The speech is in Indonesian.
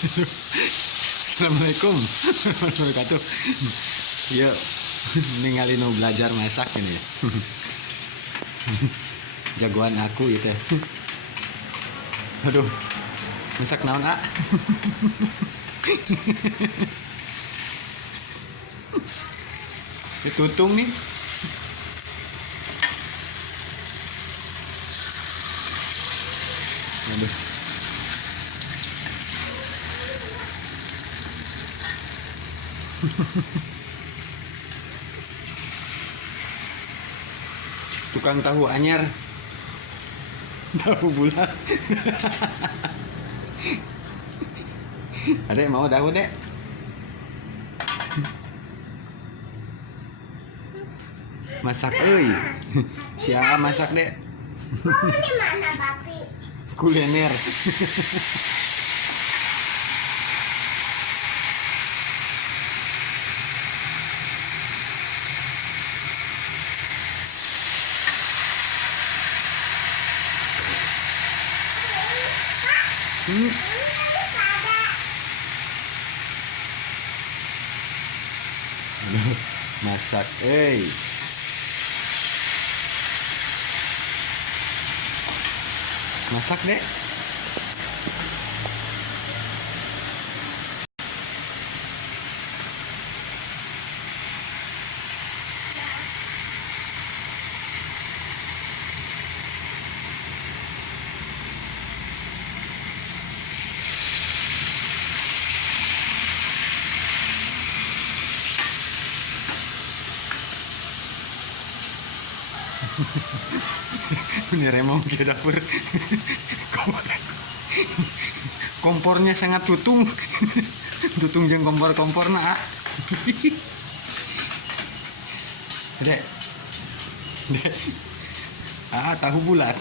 Assalamualaikum warahmatullahi wabarakatuh. Yuk, ningali nu belajar masak ini ya. Jagoan aku itu. Aduh, masak naon ah? Ditutung nih. Aduh. Tukang tahu anyar. Tahu bulat. Adek mau tahu, Dek? Masak euy. Siapa masak, Dek? Mau di mana, Papi? Kuliner. Aduh, masak, masak, Dek. Ini remong ke dapur. Kompornya sangat tutung. Tutung jeung kompor-komporna. Dek. Dek. Tahu bulat.